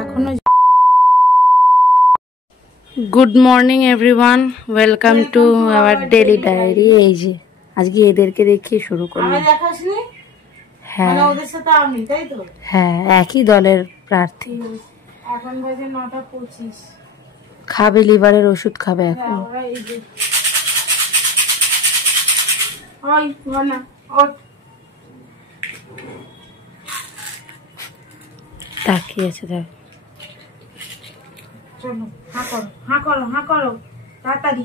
এখনো good morning everyone, welcome to our daily diary. এই যে আজকে এদেরকে দেখিয়ে শুরু করলাম। হ্যাঁ হ্যাঁ, একই দলের প্রার্থী। এখন বাজে 9:25। খাবে লিভারের ওষুধ খাবে এখন। তাকিয়ে আছে দেখ। চলো হাঁ করো, হাঁ করো, হাঁ করো তাড়াতাড়ি।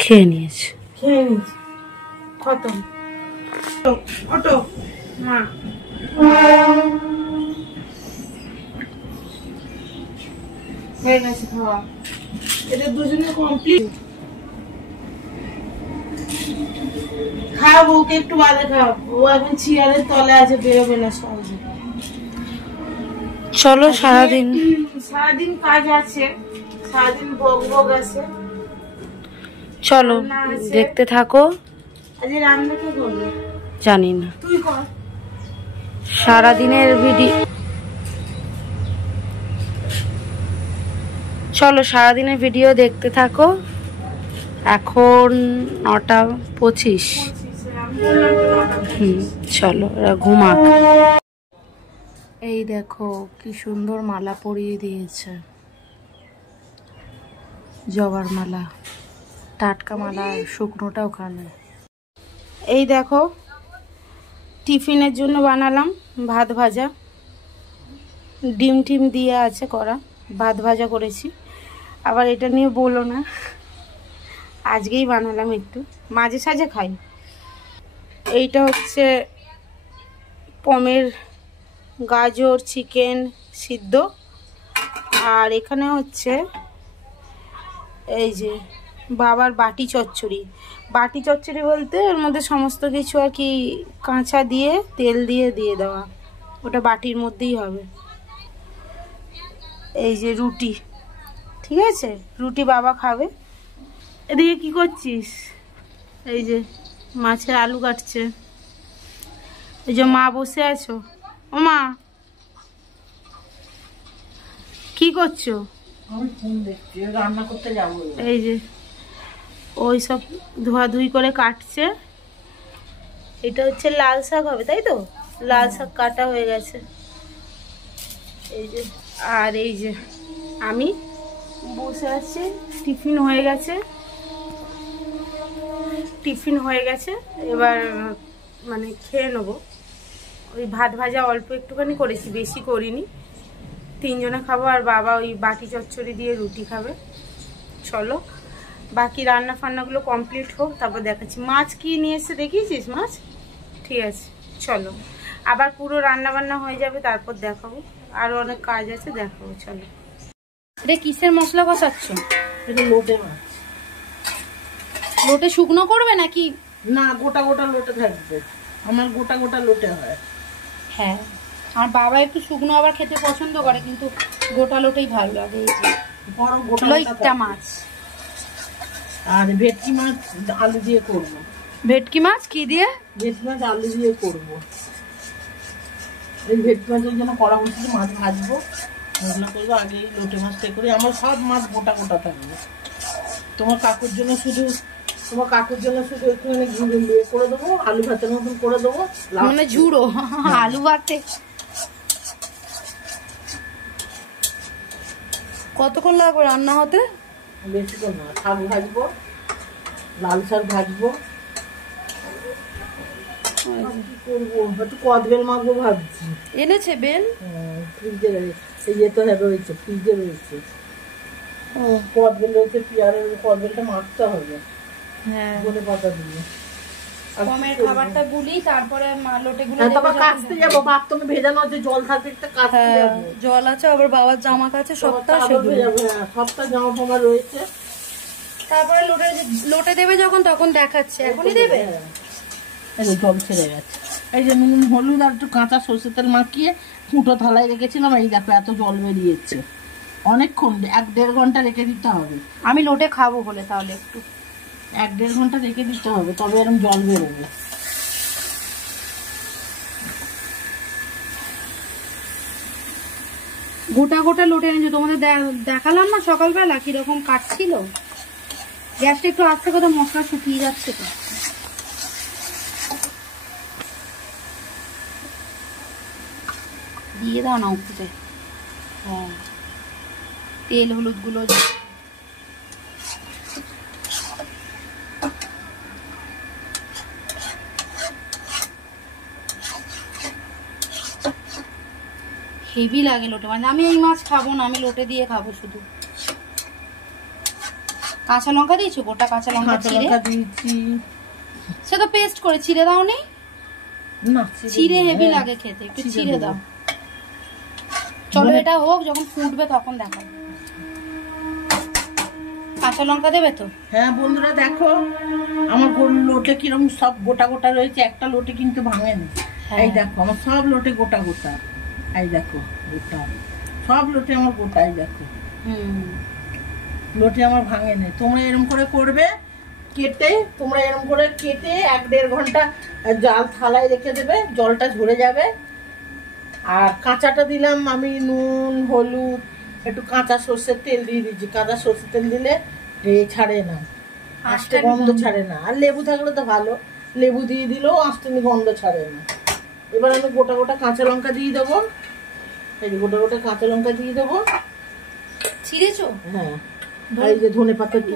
খেয়ে নিয়েছে, খেয়ে নিয়েছি, খতম। অটো মা হয়ে গেছে খাওয়া, এটা দুজনে কমপ্লিট। খাও, বউকে একটু বাদে খাও, ও এখন চেয়ারের তলে আছে, বেরোবে না সহজে। চলো সারাদিন কাজ আছে, সারাদিন ভোগ আছে। চলো দেখতে থাকো। আজকে রান্না কে করবে জানি না, তুই কর। সারাদিনের ভিডিও। চলো সারাদিনের ভিডিও দেখতে থাকো। এখন 9:25। চলো ঘুমাক। এই দেখো কি সুন্দর মালা পরিয়ে দিয়েছে, জবার মালা, টাটকা মালা, শুকনোটা ওখানে। এই দেখো টিফিনের জন্য বানালাম ভাত ভাজা, ডিম টিম দিয়ে আছে করা, ভাত ভাজা করেছি। আবার এটা নিয়ে বলো না, আজকেই বানালাম, একটু মাঝে সাঝে খাই। এইটা হচ্ছে পমের গাজর চিকেন সিদ্ধ, আর এখানে হচ্ছে এই যে বাবার বাটি চচ্চড়ি। বাটি চচ্চড়ি বলতে এর মধ্যে সমস্ত কিছু আর কি কাঁচা দিয়ে তেল দিয়ে দিয়ে দেওয়া, ওটা বাটির মধ্যেই হবে। এই যে রুটি, ঠিক আছে, রুটি বাবা খাবে। এদিকে কি করছিস? এই যে মাছের আলু কাটছে। এই যে মা বসে আছো। ও মা কি করছো? রান্না করতে যাবো। এই যে ওই সব ধোয়াধুয়ি করে কাটছে। এটা হচ্ছে লাল শাক হবে, তাই তো? লাল শাক কাটা হয়ে গেছে। এই যে, আর এই যে আমি বসে আছি। টিফিন হয়ে গেছে, টিফিন হয়ে গেছে, এবার মানে খেয়ে নেবো। ওই ভাত ভাজা অল্প একটুখানি করেছি, বেশি করিনি। 3 জনে খাবো, আর বাবা ওই বাটি চচ্চড়ি দিয়ে রুটি খাবে। চলো বাকি রান্না ফান্নাগুলো কমপ্লিট হোক, তারপর দেখাচ্ছি। মাছ কি নিয়ে এসে দেখিয়েছিস? মাছ ঠিক আছে, চলো আবার পুরো রান্না বান্না হয়ে যাবে, তারপর দেখাবো। আরো অনেক কাজ আছে, দেখাবো। চলো। এটা কিসের মশলা কষাচ্ছ? এটা লোটে মাছ। লোটে শুকনো করবে নাকি? না, গোটা গোটা লোটে থাকবে, আমার গোটা গোটা লোটে হয়। হ্যাঁ, আর বাবা একটু শুকনো আবার খেতে পছন্দ করে, কিন্তু গোটা লোটেই ভালো লাগে। এই যে বড় গোটা লইট্টা মাছ আর ভেটকি মাছ আলু দিয়ে করবো। ভেটকি মাছ কি দিয়ে? ভেটকি মাছ আলু দিয়ে করবো। এই ভেটকি মাছের জন্য কড়া বসিয়ে মাছ ভাজবো, মশলা করবো। আগে লোটে মাছটা করে, আমার সব মাছ গোটা গোটা থাকবে। তোমার কাকুর জন্য শুধু একটুখানি ঘুরে করে দেবো, আলু ভাতের মতন করে দেবো, মানে ঝুড়ো আলু ভাতে। কতক্ষণ লাগবে রান্না হতে? বেশিক্ষণ না। শাক ভাজবো, লাল শাক ভাজবো, কি করবো, একটু কদবেল মাখবো ভাবছি। এনেছে বেল? ফ্রিজে এই যে তো রয়েছে, ফ্রিজে রয়েছে কদবেল রয়েছে, পিয়ারের কদবেলটা মাখতে হবে। হ্যাঁ, ধনে পাতা দিয়ে। কমের খাবারটা গুলি, তারপরে লোটে গুলো তারপর কাটতে যাবো। ভাত তুমি ভেজানো আছে, জল থাকবে, একটা কাটতে যাবো। জল আছে, আবার বাবার জামা কাছে সপ্তাহ সপ্তাহ জামা ফামা রয়েছে। তারপরে লোটে দেবে যখন, তখন দেখাচ্ছে। এখনই দেবে? জল ছেড়ে গেছে। এই যে নুন হলুদ আর একটু কাঁচা সরষের তেল মাখিয়ে ফুটো থালায় রেখেছিলাম, এই দেখো এত জল বেরিয়েছে। অনেকক্ষণ 1-1.5 ঘন্টা রেখে দিতে হবে। আমি লোটে খাবো বলে তাহলে একটু 1-1.5 ঘন্টা রেখে দিতে হবে, তবে এরকম জল বেরোবে। গোটা গোটা লোটে এনেছো, তোমাদের দেখালাম না সকালবেলা কিরকম কাটছিল। গ্যাসটা একটু আস্তে করে, মশলা শুকিয়ে যাচ্ছে তো। দিয়ে দাও না উপরে। হ্যাঁ, তেল হলুদ গুলো হেভি লাগে লোটে মাছ। আমি এই মাছ খাবো না, আমি লোটে দিয়ে খাবো শুধু। কাঁচা লঙ্কা দিয়েছো? গোটা কাঁচা লঙ্কা দিয়েছি। সে তো পেস্ট করে ছিঁড়ে দাও নি? না, ছিঁড়ে হেভি লাগে খেতে, একটু ছিঁড়ে দাও। চলো এটা হোক, যখন ফুটবে তখন দেখাবো। কাঁচা লঙ্কা দেবে তো? হ্যাঁ বন্ধুরা দেখো আমার লোটে কিরকম সব গোটা গোটা রয়েছে, একটা লোটে কিন্তু ভাঙেনি। এই দেখো আমার সব লোটে গোটা গোটা, এই দেখো গোটা সব লোটে আমার গোটা, এই দেখো লোটে আমার ভাঙেনি। তোমরা এরকম করে করবে, কেটে তোমরা এরকম করে কেটে 1-1.5 ঘন্টা জাল থালায় রেখে দেবে, জলটা ঝরে যাবে। আর কাঁচাটা দিলাম আমি নুন হলুদ একটু কাঁচা সর্ষের তেল দিয়ে দিচ্ছি। কাঁচা সর্ষের তেল দিলে ছাড়ে না, আস্তে গন্ধ ছাড়ে না। আর লেবু থাকলে তো ভালো, লেবু দিয়ে দিলেও আস্তে গন্ধ ছাড়ে না। এবার আমি গোটা গোটা কাঁচা লঙ্কা দিয়ে দেবো। এই যে গোটা গোটা কাঁচা লঙ্কা দিয়ে দেবো। ছিঁড়েছো? হ্যাঁ, এই যে ধনে পাতা দিলে,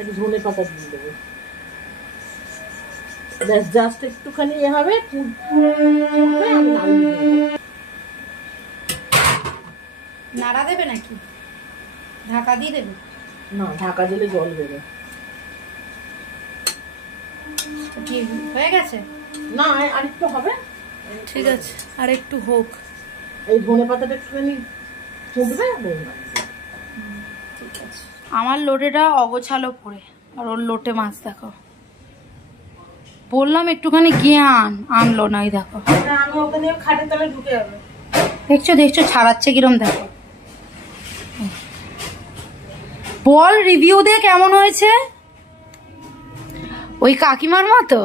একটু ধনে পাতা দিয়ে দেবো। জাস্ট একটুখানি হবে, নাড়া দেবে নাকি? ঢাকা দিয়ে দেবে? না, ঢাকা দিলে জল বেরোবে। ঠিক হয়ে গেছে? না, আরেকটু হবে। ঠিক আছে, আর একটু হোক। এই ধনে পাতাটা একটুখানি ফুটবে। ঠিক আছে। আমার লোটেটা অগোছালো পড়ে, আর ওর লোটে মাছ দেখো। বললাম একটুখানি গিয়ে আনলো নাই, দেখো। আমি ওখানে খাটের তলায় ঢুকে যাবে। দেখছো দেখছো ছাড়াচ্ছে কিরম, দেখো। বল রিভিউ দে কেমন হয়েছে। ওই কাকিমার মতো?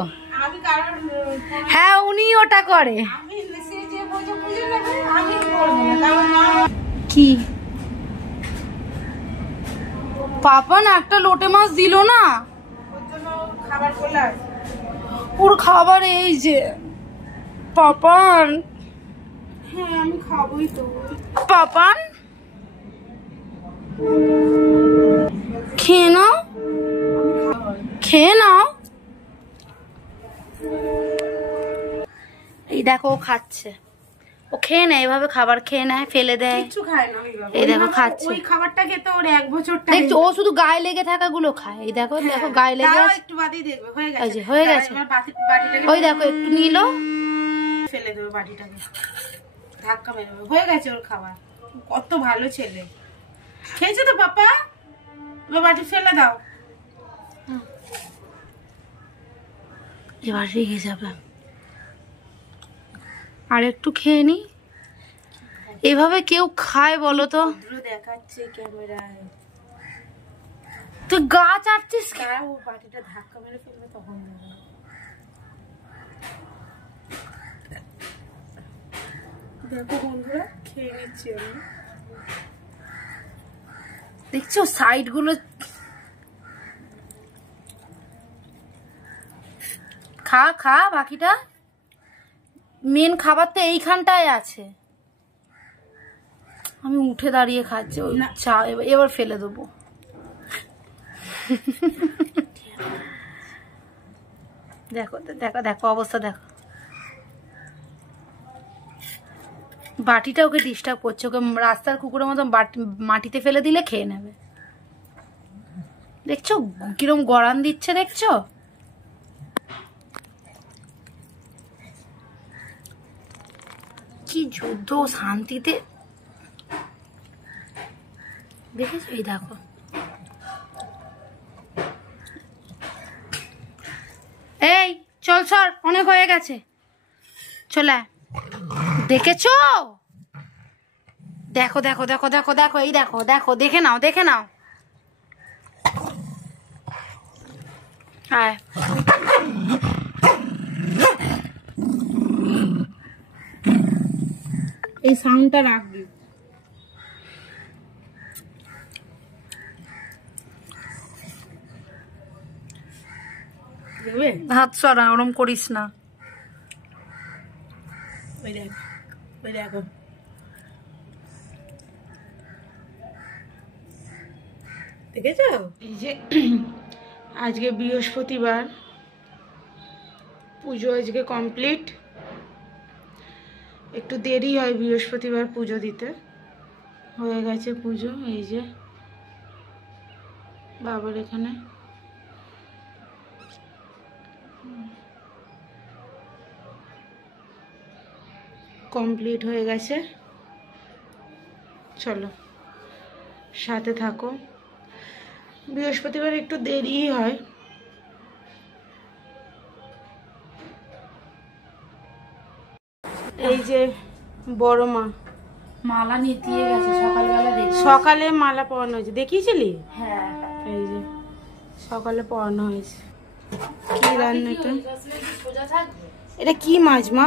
হ্যাঁ, উনি ওটা করে। কি পাপান একটা লোটে মাছ দিল না? ওর খাবার এই যে পাপান। হ্যাঁ, আমি খাবোই তো। পাপান খেয়ে নাও, খেয়ে নাও। এই দেখো ও খাচ্ছে, ও খেয়ে নেয় এভাবে, খাবার খেয়ে নেয়, ফেলে দেয়, কিছু খায় না। এই দেখো খাচ্ছে। ওই খাবারটা খেতে ওর 1 বছর দেখছো, ও শুধু গায়ে লেগে থাকা গুলো খায়। এই দেখো দেখো গায়ে লেগে আছে, একটু বাদেই দেখবে হয়ে গেছে। এই যে হয়ে গেছে। ওই দেখো একটু নিল, ফেলে দেবে বাটিটাকে, ধাক্কা মেরে দেবে। হয়ে গেছে ওর খাবার। কত ভালো ছেলে, খেয়েছে তো পাপা। এবার বাটি ফেলে দাও। এবার রেগে যাবে। আর একটু খেয়ে নি। এভাবে কেউ খায় বলো তো? দেখাচ্ছে ক্যামেরায়। তুই গা চাটছিস? ও বাটিটা ধাক্কা মেরে ফেলবে, তখন দেখো বন্ধুরা খেয়ে নিচ্ছি আমি। দেখছো সাইড গুলো, খা খা বাকিটা। মেন খাবার তো এইখানটায় আছে। আমি উঠে দাঁড়িয়ে খাচ্ছি ওই চা, এবার ফেলে দেবো। দেখো দেখো দেখো অবস্থা দেখো। বাটিটা ওকে ডিস্টার্ব করছে, ওকে রাস্তার কুকুরের মতো মাটিতে ফেলে দিলে খেয়ে নেবে। দেখছো কিরম গড়ান দিচ্ছে, দেখছো? কি যুদ্ধ শান্তিতে, দেখেছো? এই দেখো এই চল সর, অনেক হয়ে গেছে, চলে। দেখেছো দেখো দেখো দেখো দেখো দেখো, এই দেখো দেখো, দেখে নাও দেখে নাও। আয় এই সাউন্ডটা রাখবি। হাত সরা, ওরম করিস না। ওই দেখো ওই দেখো, দেখেছো? এই যে আজকে বৃহস্পতিবার, পুজো আজকে কমপ্লিট। একটু দেরি হয় বৃহস্পতিবার পুজো দিতে, হয়ে গেছে পুজো। এই যে বাবার এখানে কমপ্লিট হয়ে গেছে। চলো সাথে থাকো। বৃহস্পতিবার একটু দেরি হয়। এই যে বড় মা মালা নিতিয়ে গেছে সকালবেলা, সকালে মালা পরানো হয়েছে, দেখিয়েছিলি? হ্যাঁ, এই যে সকালে পরানো হয়েছে। কি রান্নাটা? এটা কি মাছ মা?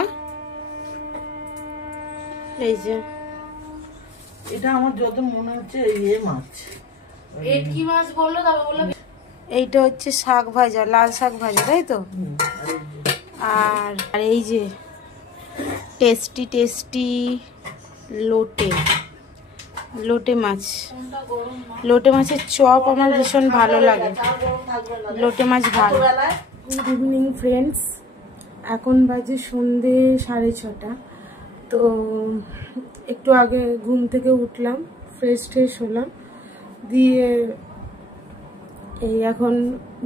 এই যে এটা আমার যত মনে হচ্ছে ইয়ে মাছ। কি মাছ বললো? তবে বললো এইটা হচ্ছে শাক ভাজা, লাল শাক ভাজা, তাই তো? আর এই যে টেস্টি টেস্টি লোটে, লোটে মাছ। লোটে মাছের চপ আমার ভীষণ ভালো লাগে, লোটে মাছ ভালো। গুড ইভিনিং ফ্রেন্ডস, এখন বাজে সন্ধে 6:30। তো একটু আগে ঘুম থেকে উঠলাম, ফ্রেশ ট্রেশ হলাম, দিয়ে এই এখন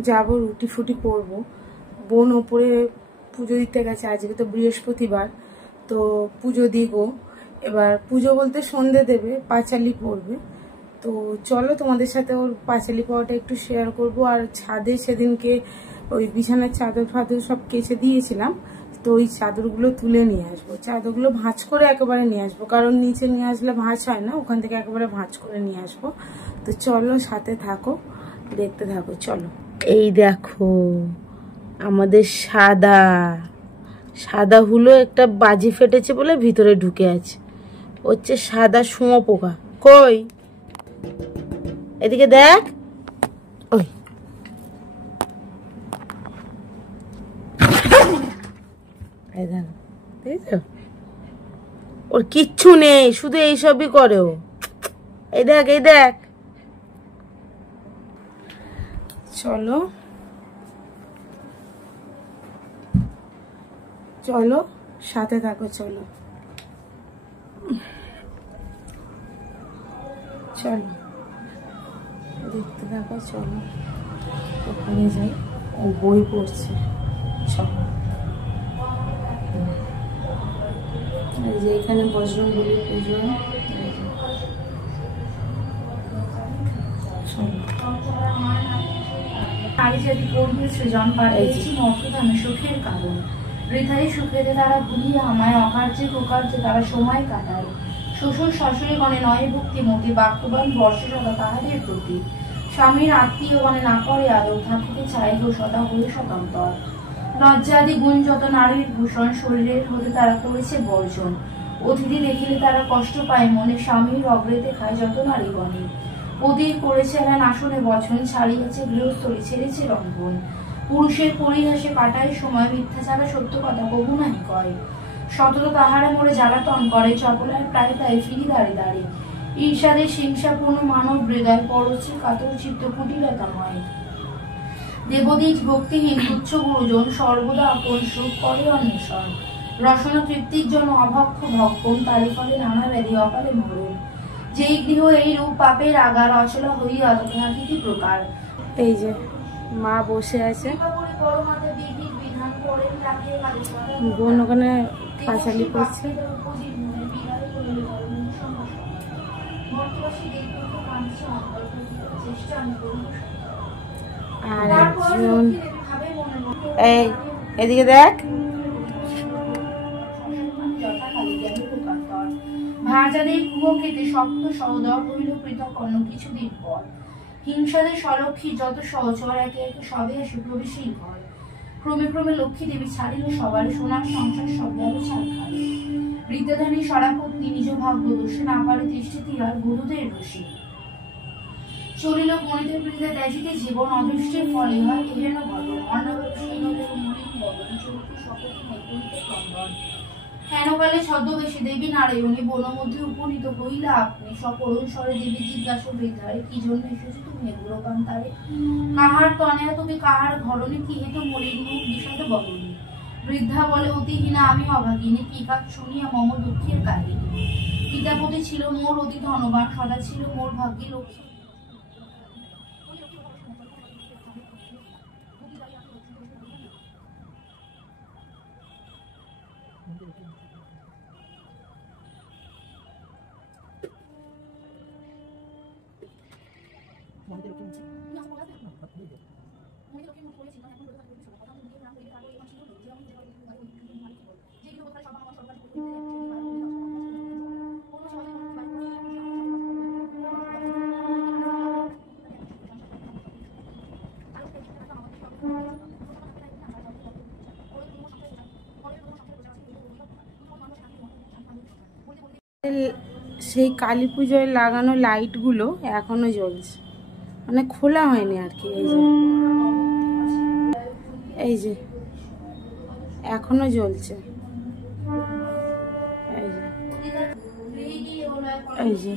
যাব রুটি ফুটি করবো। বোন ওপরে পুজো দিতে গেছে, আজকে তো বৃহস্পতিবার, তো পুজো দিব। এবার পুজো বলতে সন্ধে দেবে, পাঁচালি পড়বে। তো চলো তোমাদের সাথে ওর পাঁচালি পাওয়াটা একটু শেয়ার করব। আর ছাদে সেদিনকে ওই বিছানার চাদর ফাদর সব কেচে দিয়েছিলাম, তো ওই চাদরগুলো তুলে নিয়ে আসবো, চাদরগুলো ভাঁজ করে একেবারে নিয়ে আসবো, কারণ নিচে নিয়ে আসলে ভাঁজ হয় না, ওখান থেকে একেবারে ভাঁজ করে নিয়ে আসবো। তো চলো সাথে থাকো, দেখতে থাকো। চলো এই দেখো আমাদের সাদা সাদা হুলো একটা বাজি ফেটেছে বলে ভিতরে ঢুকে আছে, হচ্ছে সাদা শুঁয়োপোকা। কই এদিকে দেখ, ওই ওর কিচ্ছু নেই, শুধু এইসবই করে ও। এই দেখ এই দেখ। চলো চলো সাথে থাকো, চলো চলো দেখতে থাকো। চলো ওখানে যাই, ও বই পড়ছে। চলো এই যে এখানে বজরংবলী পুজো, নারী জাতি কর্মী সৃজন পাঠিয়েছি মর্তধামে সুখের কারণ। বৃথায় সুখেতে তারা ভুলিয়ে আমায় অকার্যে কুকার্যে তারা সময় কাটায়। শ্বশুর শাশুড়ি গণে নয় ভক্তিমতী, বাক্যবান বর্ষ সদা তাহাদের প্রতি। স্বামীর আত্মীয় গণে না করে আদর, থাকিতে চাই গো সদা হয়ে স্বতন্ত্র। লজ্জাদি গুণ যত নারীর ভূষণ, শরীরের হতে তারা করেছে বর্জন। অতিথি দেখিলে তারা কষ্ট পায় মনে, স্বামীর অগ্রেতে খায় যত নারী গণে। পতির করেছে এরা আসনে বচন, ছাড়িয়েছে গৃহস্থলী ছেড়েছে রঙ্গন। পুরুষের পরিহাসে কাটায় সময়, মিথ্যা ছাড়া সত্য কথা কবু নাহি কয়। সতত তাহারা মোরে জ্বালাতন করে, চপলার প্রায় তাই ফিরি দাঁড়ে দাঁড়ে। ঈর্ষাদের হিংসাপূর্ণ মানব হৃদয়, পরশ্রী কাতর চিত্ত কুটিলতাময়। দেবদীজ ভক্তিহীন তুচ্ছ গুরুজন, সর্বদা আপন সুখ করে অন্বেষণ। রসনা তৃপ্তির জন্য অভক্ষ ভক্ষণ, তারি ফলে নানা ব্যাধি অকালে মরণ। যেই গৃহ এই রূপ পাপের আগার, অচলা হইয়া তথাপি কি প্রকার। এই যে মা বসে আছে, বোন ওখানে পাঁচালি করছে। আর একজন এই এদিকে দেখ, যাদের কুহকেতে সপ্ত সহদর হইল পৃথক অন্য কিছুদিন পর। হিংসাদের স্বলক্ষী যত সহচর একে একে সবে আসে প্রবেশেই ঘর। ক্রমে ক্রমে লক্ষ্মী দেবী ছাড়িল সবার সোনার সংসার সব গেল ছাড়খাড়ি। বৃদ্ধধানী সরাপত্নী নিজ ভাগ্য দোষে না পারে তিষ্ঠিতে আর বধূদের রসে। চলিল গণিতে বৃদ্ধা ত্যাজিতে জীবন অদৃষ্টের ফলে হয় এহেন ঘটন। অন্নব্যবসায়ী নদের মলিন বদন চরিত্র শপথে নৈপুণিতে ক্রন্দন। হেনকালে ছদ্মবেশী দেবী নারায়ণী বন মধ্যে উপনীত হইলা আপনি। সকরুণ স্বরে দেবী জিজ্ঞাসা বৃদ্ধারে কি জন্য এসেছো তুমি এগুলোকান্তারে। কাহার তনয়া তুমি কাহার ঘরণে কি হেতু মলিন মুখ বিষাদ বদনী। বৃদ্ধা বলে অতিহীনা আমি অভাগিনী কি কাজ শুনিয়া মম দুঃখের কাহিনী। পিতাপতি ছিল মোর অতি ধনবান সদা ছিল মোর ভাগ্যে লক্ষ্মী। সেই কালী পুজোয় লাগানো লাইটগুলো এখনো জ্বলছে, মানে খোলা হয়নি আর কি। এই যে এখনো জ্বলছে। এই যে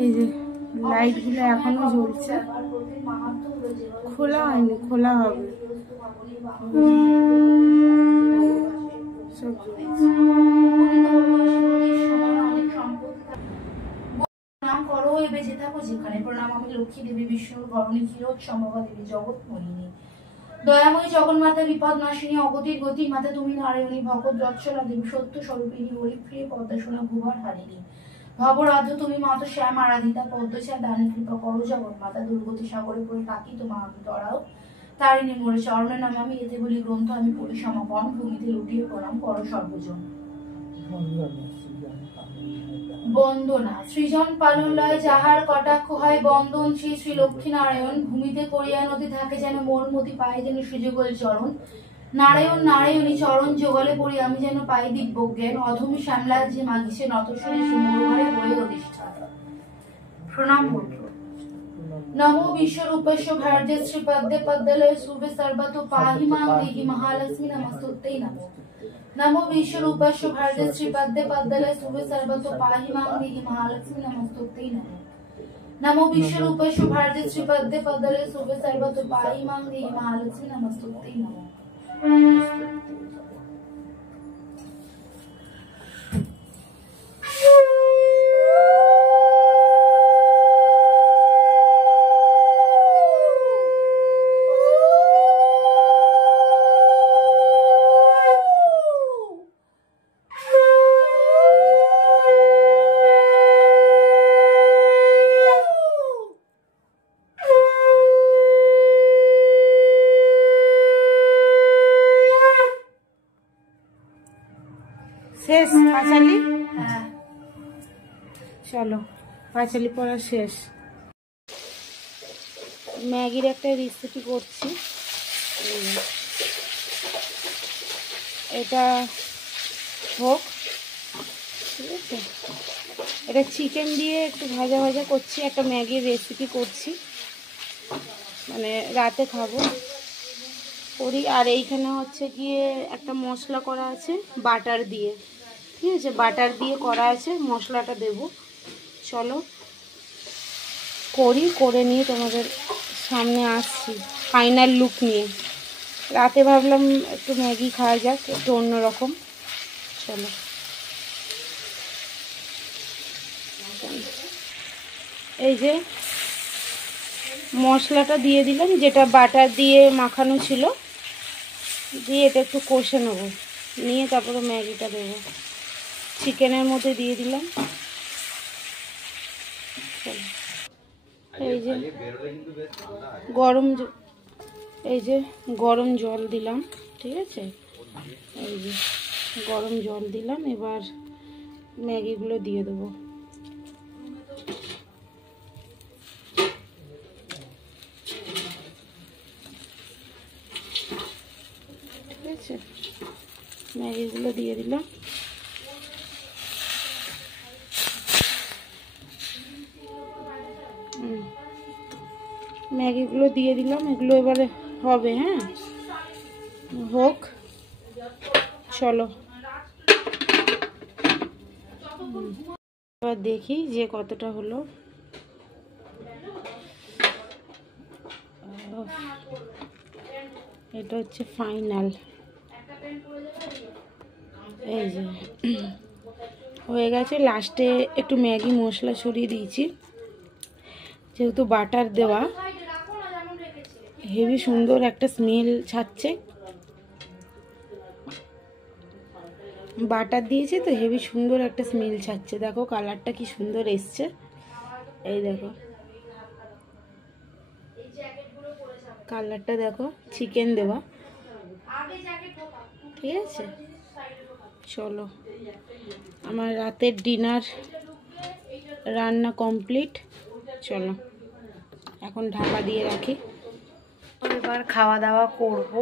এই যে লাইটগুলো এখনো জ্বলছে, খোলা হয়নি, খোলা হবে। সব প্রণাম করো এবে যে থাকো যেখানে। প্রণাম আমি লক্ষ্মী দেবী বিষ্ণুর ঘরণী ক্ষীরোৎসম্ভবা দেবী জগৎ মোহিনী। দয়াময়ী জগন্মাতা বিপদ নাশিনী অগতির গতি মাতা তুমি নারায়ণী। ভগৎ বৎসলা দেবী সত্য স্বরূপিণী হরিপ্রিয় পদ্মাসনা ভুবর হারিণী। ভবরাধ্য তুমি মাত শ্যাম আরাধিতা পদ্মচা দানে কৃপা করো জগন্মাতা। দুর্গতি সাগরে পড়ে কাকি তোমা আমি তরাও তারিণী মোরে চরণে নাম আমি এতে বলি গ্রন্থ আমি পড়ি সমাপন। ভূমিতে লুটিয়ে প্রণাম করো সর্বজন। বন্দনা সৃজন পালুলয় যাহার কটাক্ষ হয় বন্দন শ্রী শ্রী লক্ষ্মী নারায়ণ। ভূমিতে করিয়া নদী থাকে যেন মোর মতি পায় যেন সুযোগল চরণ। নারায়ণ নারায়ণী চরণ যোগলে পড়ি আমি যেন পাই দিব্য জ্ঞান। অধমি শ্যামলাল যে মাগিছে নতস্বরে সে মোর ঘরে হয়ে অধিষ্ঠান। প্রণাম মন্ত্র। নমো বিশ্বরূপস্য ভার্যে শ্রীপদ্মে পদ্মলয় শুভে সর্বত পাহি মাং দেহি মহালক্ষ্মী নমস্তুতে নমো। नमो विश्वरूपस्य भार्गव श्रीपद्मे पद्मलय शुभे सर्वतो पाहि मां देहि महालक्ष्मी नमस्तुते नमो। नमो विश्वरूपस्य भार्गव श्रीपद्मे पद्मलय शुभे सर्वतो पाहि मां देहि महालक्ष्मी नमस्तुते नमो। শেষ পাঁচালি? চলো পাঁচালি পড়া শেষ। ম্যাগির একটা রেসিপি করছি। এটা হোক, ঠিক আছে। এটা চিকেন দিয়ে একটু ভাজা ভাজা করছি, একটা ম্যাগির রেসিপি করছি, মানে রাতে খাবো করি। আর এইখানে হচ্ছে গিয়ে একটা মশলা করা আছে বাটার দিয়ে, ঠিক আছে, বাটার দিয়ে করা আছে, মশলাটা দেব। চলো করি, করে নিয়ে তোমাদের সামনে আসছি ফাইনাল লুক নিয়ে। রাতে ভাবলাম একটু ম্যাগি খাওয়া যাক, একটু অন্যরকম। চলো এই যে মশলাটা দিয়ে দিলাম, যেটা বাটার দিয়ে মাখানো ছিল, দিয়ে এটা একটু কষে নেবো, নিয়ে তারপরে ম্যাগিটা দেবো। চিকেনের মধ্যে দিয়ে দিলাম। এই যে গরম এই যে গরম জল দিলাম, ঠিক আছে, এই যে গরম জল দিলাম। এবার ম্যাগিগুলো দিয়ে দেবো। ঠিক আছে, ম্যাগিগুলো দিয়ে দিলাম। ম্যাগিগুলো দিয়ে দিলাম, এগুলো এবারে হবে। হ্যাঁ, হোক, চলো এবার দেখি যে কতটা হলো। এটা হচ্ছে ফাইনাল। এই যে হয়ে গেছে। লাস্টে একটু ম্যাগি মশলা ছড়িয়ে দিয়েছি, যেহেতু বাটার দেওয়া, হেভি সুন্দর একটা স্মেল ছাড়ছে। বাটার দিয়েছে তো হেভি সুন্দর একটা স্মেল ছাড়ছে। দেখো কালারটা কি সুন্দর এসছে, এই দেখো কালারটা, দেখো চিকেন দেওয়া। ঠিক আছে, চলো আমার রাতের ডিনার রান্না কমপ্লিট। চলো এখন ঢাকা দিয়ে রাখি। এবার খাওয়া দাওয়া করব।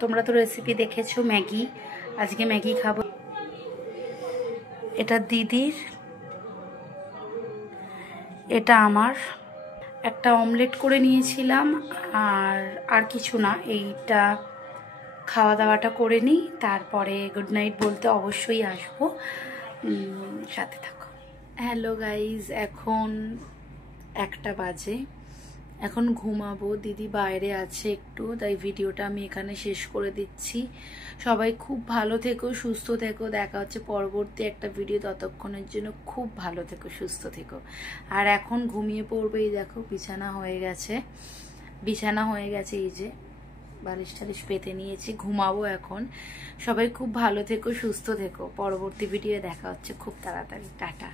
তোমরা তো রেসিপি দেখেছো ম্যাগি, আজকে ম্যাগি খাবো। এটা দিদির, এটা আমার। একটা অমলেট করে নিয়েছিলাম, আর কিছু না। এইটা খাওয়া দাওয়াটা করে নিই, তারপরে গুড নাইট বলতে অবশ্যই আসবো, সাথে থাকো। হ্যালো গাইজ, এখন 1টা বাজে, এখন ঘুমাবো। দিদি বাইরে আছে একটু, তাই ভিডিওটা আমি এখানে শেষ করে দিচ্ছি। সবাই খুব ভালো থেকো, সুস্থ থেকো। দেখা হচ্ছে পরবর্তী একটা ভিডিও। ততক্ষণের জন্য খুব ভালো থেকো, সুস্থ থেকো। আর এখন ঘুমিয়ে পড়বে। এই দেখো বিছানা হয়ে গেছে, এই যে বালিশ টালিশ পেতে নিয়েছি, ঘুমাবো এখন। সবাই খুব ভালো থেকো, সুস্থ থেকো। পরবর্তী ভিডিও দেখা হচ্ছে খুব তাড়াতাড়ি। টাটা।